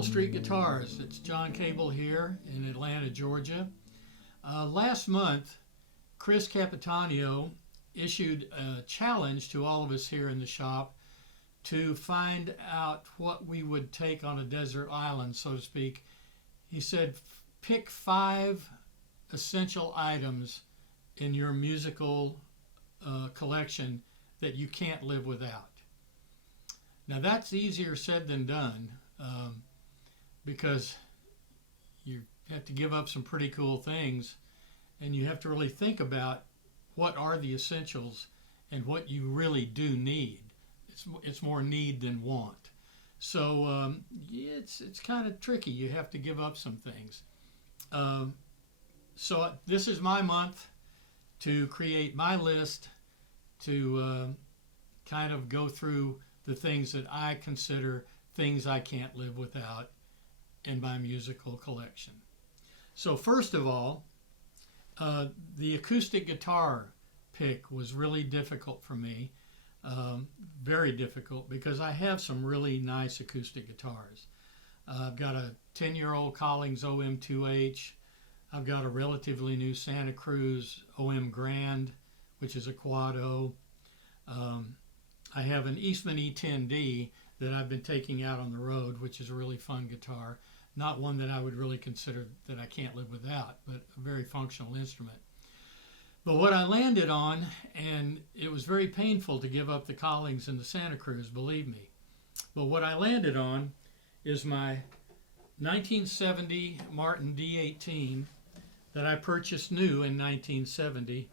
Cable Street Guitars. It's John Cable here in Atlanta, Georgia. Last month, Chris Capitanio issued a challenge to all of us here in the shop to find out what we would take on a desert island, so to speak. He said, pick 5 essential items in your musical collection that you can't live without. Now that's easier said than done because you have to give up some pretty cool things, and you have to really think about what are the essentials and what you really do need. It's more need than want. So it's kind of tricky. You have to give up some things. So this is my month to create my list to kind of go through the things that I consider things I can't live without in my musical collection. So first of all, the acoustic guitar pick was really difficult for me, very difficult, because I have some really nice acoustic guitars. I've got a 10-year-old Collings OM2H. I've got a relatively new Santa Cruz OM Grand, which is a quad O. I have an Eastman E10D that I've been taking out on the road, which is a really fun guitar. Not one that I would really consider that I can't live without, but a very functional instrument. But what I landed on, and it was very painful to give up the Collings and the Santa Cruz, believe me, but what I landed on is my 1970 Martin D18 that I purchased new in 1970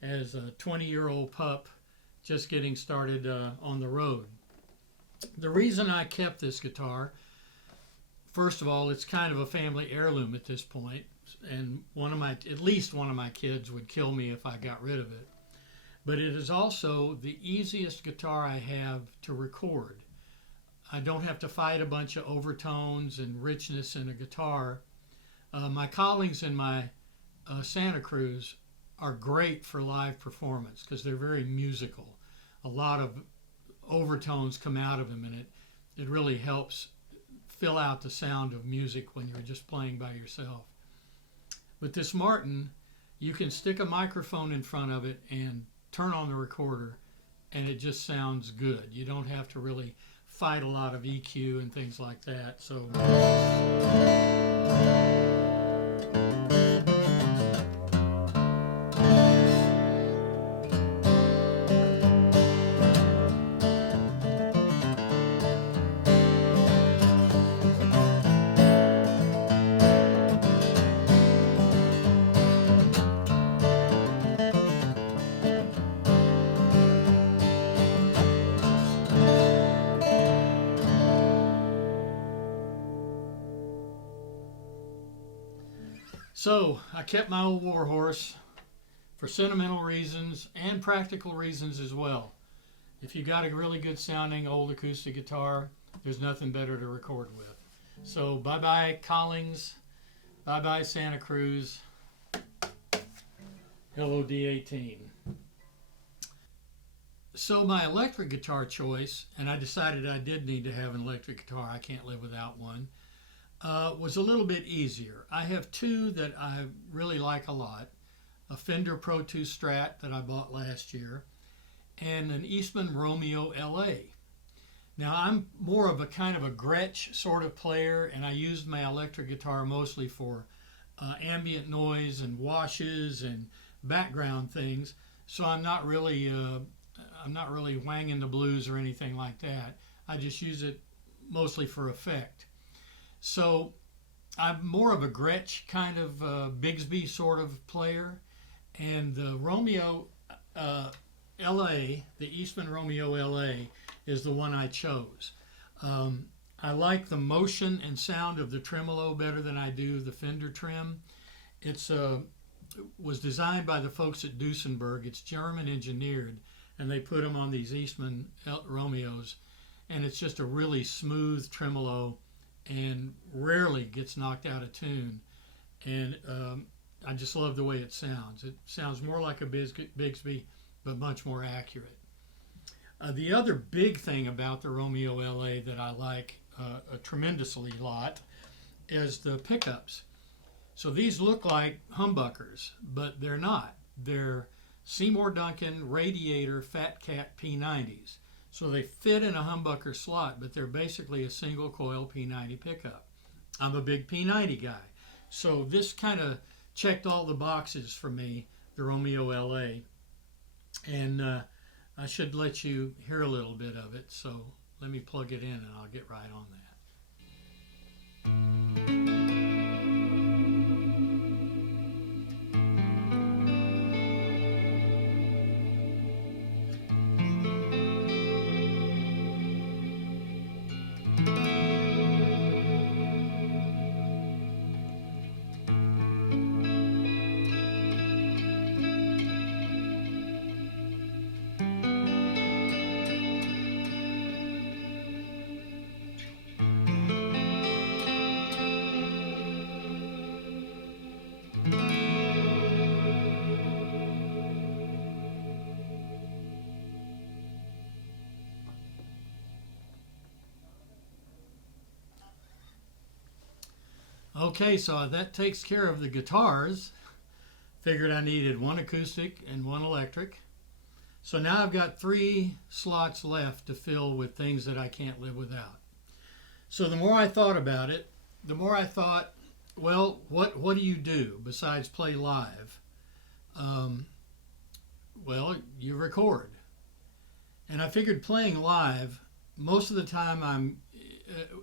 as a 20-year-old pup just getting started on the road. The reason I kept this guitar, first of all, it's kind of a family heirloom at this point, and at least one of my kids would kill me if I got rid of it. But it is also the easiest guitar I have to record. I don't have to fight a bunch of overtones and richness in a guitar. My Collings and my Santa Cruz are great for live performance because they're very musical. A lot of overtones come out of them, and it really helps fill out the sound of music when you're just playing by yourself. But this Martin, you can stick a microphone in front of it and turn on the recorder, and it just sounds good. You don't have to really fight a lot of EQ and things like that. So I kept my old Warhorse for sentimental reasons and practical reasons as well. If you got a really good sounding old acoustic guitar, there's nothing better to record with. So bye-bye Collings, bye-bye Santa Cruz, hello D18. So my electric guitar choice, and I decided I did need to have an electric guitar, I can't live without one, was a little bit easier. I have 2 that I really like a lot. A Fender Pro 2 Strat that I bought last year, and an Eastman Romeo LA. Now I'm more of a kind of a Gretsch sort of player, and I used my electric guitar mostly for ambient noise and washes and background things. So I'm not really whanging the blues or anything like that. I just use it mostly for effect. So I'm more of a Gretsch kind of Bigsby sort of player, and the Romeo LA, the Eastman Romeo LA, is the one I chose. I like the motion and sound of the tremolo better than I do the Fender trim. It's was designed by the folks at Duesenberg. It's German engineered, and they put them on these Eastman Romeos, and it's just a really smooth tremolo and rarely gets knocked out of tune. And I just love the way it sounds. It sounds more like a Bigsby, but much more accurate. The other big thing about the Romeo LA that I like a tremendously lot is the pickups. So these look like humbuckers, but they're not. They're Seymour Duncan Radiator Fat Cat P90s. So they fit in a humbucker slot, but they're basically a single coil P90 pickup. I'm a big P90 guy. So this kind of checked all the boxes for me, the Romeo LA. And I should let you hear a little bit of it. So let me plug it in and I'll get right on that. Okay, so that takes care of the guitars. Figured I needed one acoustic and one electric. So now I've got 3 slots left to fill with things that I can't live without. So the more I thought about it, the more I thought, well, what do you do besides play live? Well, you record. And I figured playing live, most of the time I'm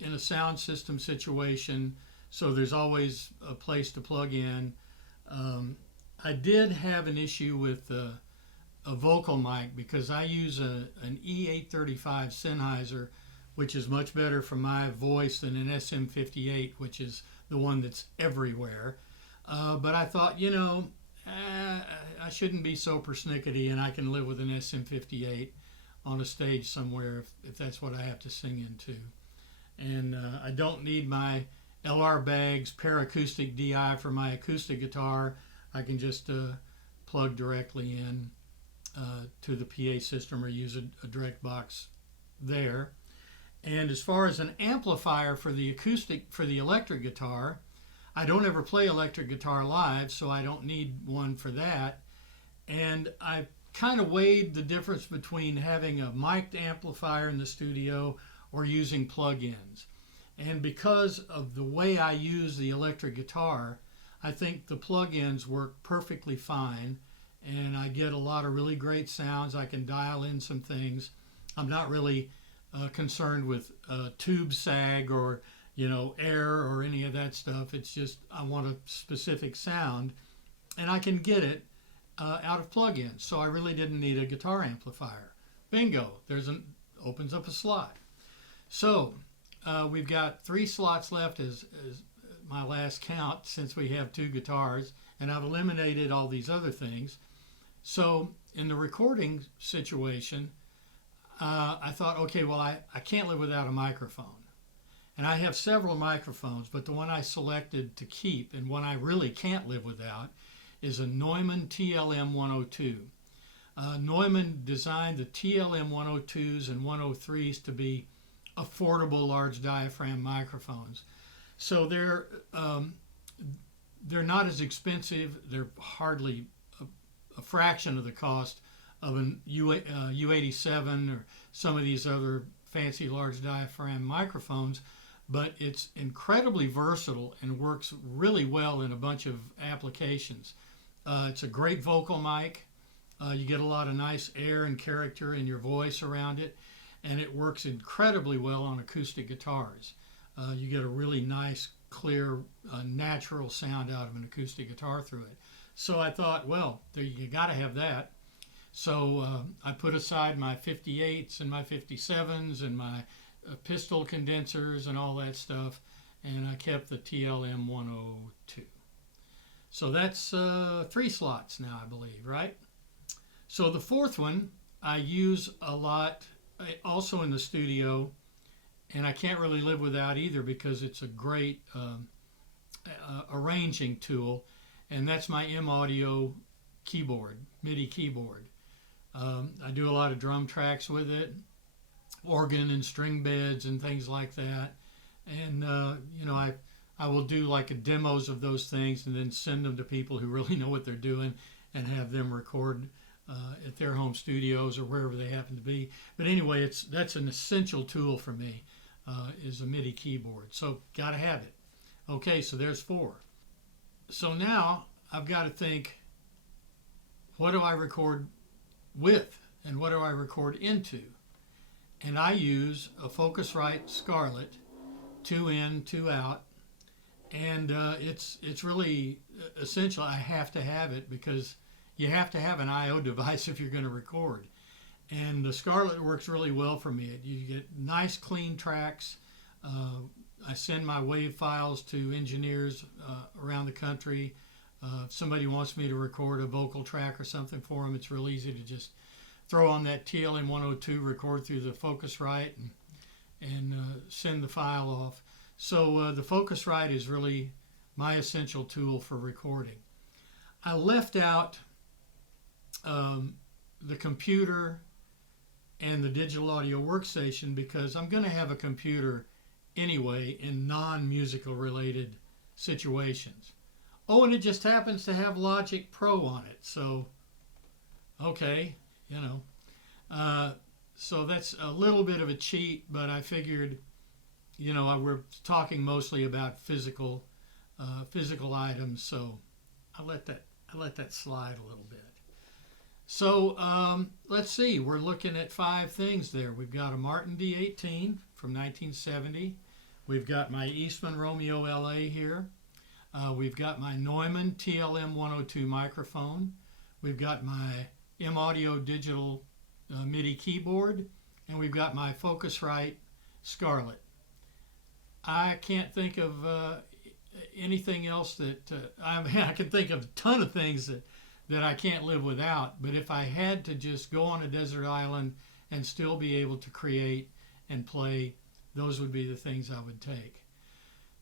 in a sound system situation, so there's always a place to plug in. I did have an issue with a vocal mic because I use an E835 Sennheiser, which is much better for my voice than an SM58, which is the one that's everywhere. But I thought, I shouldn't be so persnickety, and I can live with an SM58 on a stage somewhere if that's what I have to sing into. And I don't need my LR Baggs Paracoustic DI for my acoustic guitar. I can just plug directly in to the PA system or use a direct box there. And as far as an amplifier for the electric guitar, I don't ever play electric guitar live, so I don't need one for that. And I kind of weighed the difference between having a mic'd amplifier in the studio or using plug-ins. And because of the way I use the electric guitar, I think the plug-ins work perfectly fine, and I get a lot of really great sounds. I can dial in some things. I'm not really concerned with tube sag or air or any of that stuff. It's just I want a specific sound, and I can get it out of plug-ins. So I really didn't need a guitar amplifier. Bingo! Opens up a slot. So we've got 3 slots left as my last count, since we have 2 guitars, and I've eliminated all these other things. So in the recording situation, I thought, okay, well, I can't live without a microphone. And I have several microphones, but the one I selected to keep, and one I really can't live without, is a Neumann TLM 102. Neumann designed the TLM 102s and 103s to be affordable large diaphragm microphones. So they're not as expensive. They're hardly a fraction of the cost of an U87 or some of these other fancy large diaphragm microphones, but it's incredibly versatile and works really well in a bunch of applications. It's a great vocal mic. You get a lot of nice air and character in your voice around it, and it works incredibly well on acoustic guitars. You get a really nice, clear, natural sound out of an acoustic guitar through it. So I thought, well, you got to have that. So I put aside my 58s and my 57s and my pistol condensers and all that stuff, and I kept the TLM 102. So that's 3 slots now, I believe, right? So the 4th one I use a lot also in the studio, and I can't really live without either because it's a great arranging tool, and that's my M-Audio keyboard, MIDI keyboard. I do a lot of drum tracks with it, organ and string beds and things like that. And I will do like a demos of those things and then send them to people who really know what they're doing and have them record at their home studios or wherever they happen to be. But anyway, that's an essential tool for me, is a MIDI keyboard. So got to have it. Okay, so there's 4. So now I've got to think, what do I record with and what do I record into? And I use a Focusrite Scarlett, 2 in, 2 out. And it's really essential. I have to have it because you have to have an I/O device if you're going to record. And the Scarlett works really well for me. You get nice clean tracks. I send my WAV files to engineers around the country. If somebody wants me to record a vocal track or something for them, it's real easy to just throw on that TLM 102, record through the Focusrite, and send the file off. So the Focusrite is really my essential tool for recording. I left out the computer and the digital audio workstation because I'm going to have a computer anyway in non-musical related situations. Oh, and it just happens to have Logic Pro on it. So, okay, so that's a little bit of a cheat, but I figured, we're talking mostly about physical items, so I let that slide a little bit. So let's see, we're looking at 5 things there. We've got a Martin D18 from 1970. We've got my Eastman Romeo LA here. We've got my Neumann TLM 102 microphone. We've got my M-Audio digital MIDI keyboard, and we've got my Focusrite Scarlett. I can't think of anything else that I can think of a ton of things that I can't live without, but if I had to just go on a desert island and still be able to create and play, those would be the things I would take.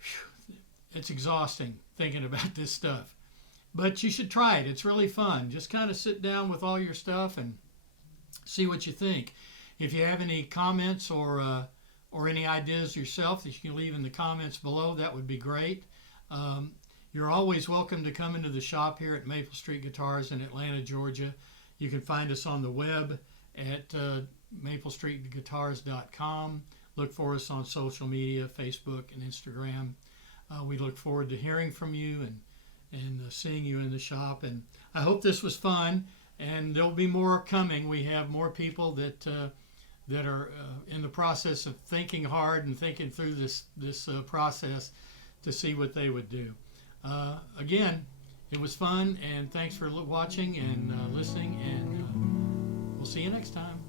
Whew. It's exhausting thinking about this stuff, but you should try it. It's really fun. Just kind of sit down with all your stuff and see what you think. If you have any comments or any ideas yourself that you can leave in the comments below, that would be great. You're always welcome to come into the shop here at Maple Street Guitars in Atlanta, Georgia. You can find us on the web at maplestreetguitars.com. Look for us on social media, Facebook and Instagram. We look forward to hearing from you and seeing you in the shop. And I hope this was fun, and there'll be more coming. We have more people that are in the process of thinking hard and thinking through this process to see what they would do. Again, it was fun, and thanks for watching and listening, and we'll see you next time.